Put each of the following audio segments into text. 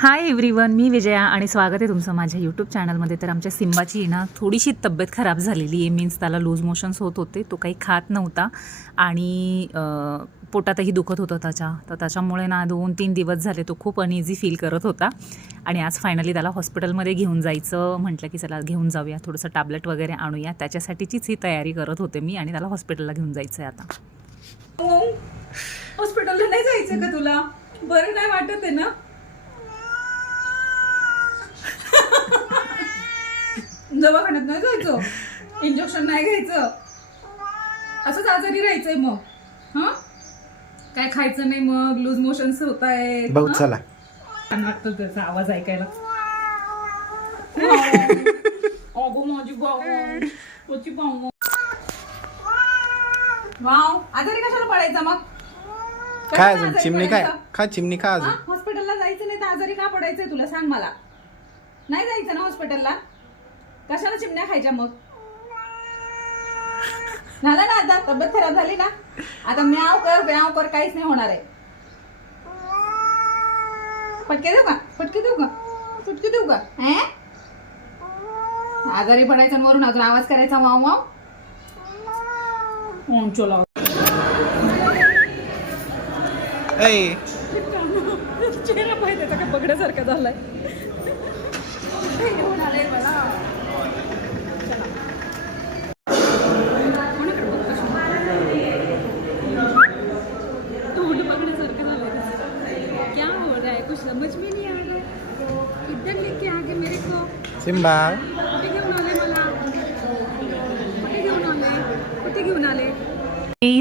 Hi everyone, मी विजया आणि स्वागत आहे तुमचं माझ्या यूट्यूब चॅनलमध्ये. तर आमच्या सिम्बाची ना थोडीशी तब्येत खराब झालेली आहे. मीन्स त्याला लूज मोशन्स होत होते. तो काही खात नव्हता आणि पोटातही दुखत होतं तर त्याच्यामुळे ना 2-3 दिवस झाले तो खूप अनइझी फील करत होता. आणि आज फायनली त्याला हॉस्पिटलमध्ये घेऊन जायचं म्हटलं की चला घेऊन जाऊया, थोडंसं टॅब्लेट वगैरे आणूया. त्याच्यासाठीचीच ही तयारी करत होते मी आणि त्याला हॉस्पिटलला घेऊन जायचं आहे आता. हॉस्पिटलला नाही जायचं का तुला? बरं नाही वाटत आहे ना? दवाखान्यात नाही जायचं, इंजेक्शन नाही घ्यायचं, असंच आजारी राहायचंय मग. हा, काय खायचं नाही मग, लूज मोशन्स होत आहे. बहुत चला वाटतं त्याचा आवाज ऐकायला. अगो माझी भाऊ, वाव, आजारी कशाला पडायचा मग? काय अजून चिमणी काय चिमणी का अजून? हॉस्पिटलला जायचं नाही तर आजारी का पडायचंय तुला सांग मला. नाही जायचं ना हॉस्पिटलला, कशाला चिमण्या खायच्या मग? झालं ना, आता तब्येत खराब झाली ना, आता म्याव कर काहीच नाही होणार आहे. फटके देऊ का आजारी पडायचं वरून अजून आवाज करायचा वाव वाव. चला चेहरा पाहिजे का बघण्यासारखा झालाय. क्या हो रहा है, कुछ समझ में नहीं आ रहा. इधर लेके आगे मेरे को. सिम्बा कुठे घेऊन आले.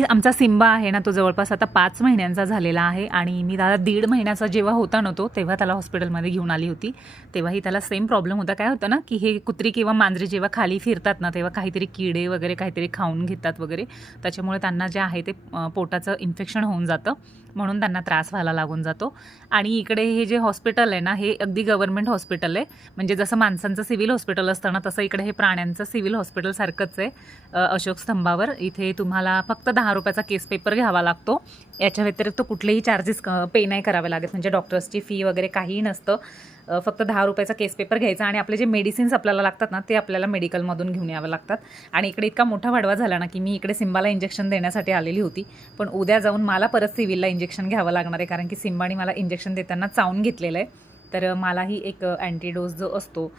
आमचा सिम्बा आहे ना, तो जवळपास आता 5 महिन्यांचा झालेला आहे. आणि मी दादा 1.5 महिन्याचा जेव्हा होता ना तो, तेव्हा त्याला हॉस्पिटलमध्ये घेऊन आली होती. तेव्हाही त्याला सेम प्रॉब्लेम होता. काय होतं ना की हे कुत्री किंवा मांजरी जेव्हा खाली फिरतात ना, तेव्हा काहीतरी किडे वगैरे काहीतरी खाऊन घेतात वगैरे. त्याच्यामुळे त्यांना जे आहे ते पोटाचं इन्फेक्शन होऊन जातं, म्हणून त्यांना त्रास व्हायला लागून जातो. आणि इकडे हे जे हॉस्पिटल आहे ना, हे अगदी गव्हर्नमेंट हॉस्पिटल आहे. म्हणजे जसं माणसांचं सिव्हिल हॉस्पिटल असतं ना, तसं इकडे हे प्राण्यांचं सिव्हिल हॉस्पिटल सारखंच आहे. अशोक स्तंभावर इथे तुम्हाला फक्त 10 रुपयाचा केस पेपर घ्यावा लागतो. याच्या व्यतिरिक्त कुठलेही चार्जेस पे नाही करावे लागत. म्हणजे डॉक्टर्सची फी वगैरे काहीही नसतं. फक्त 10 रुपयाचा केस पेपर घ्यायचा आणि आपले जे मेडिसिन्स आपल्याला लागतात ना, ते आपल्याला मेडिकलमधून घेऊन यावं लागतात. आणि इकडे इतका मोठा वाढवा झाला ना की मी इकडे सिम्बाला इंजेक्शन देण्यासाठी आलेली होती, पण उद्या जाऊन मला परत सिव्हिलला इंजेक्शन घ्यावं लागणार आहे. कारण की सिम्बाने मला इंजेक्शन देताना चावून घेतलेलं आहे. तर मलाही एक अँटीडोस जो असतो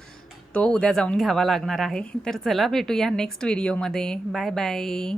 तो उद्या जाऊन घ्यावा लागणार आहे. तर चला भेटूया नेक्स्ट व्हिडिओमध्ये. Bye bye.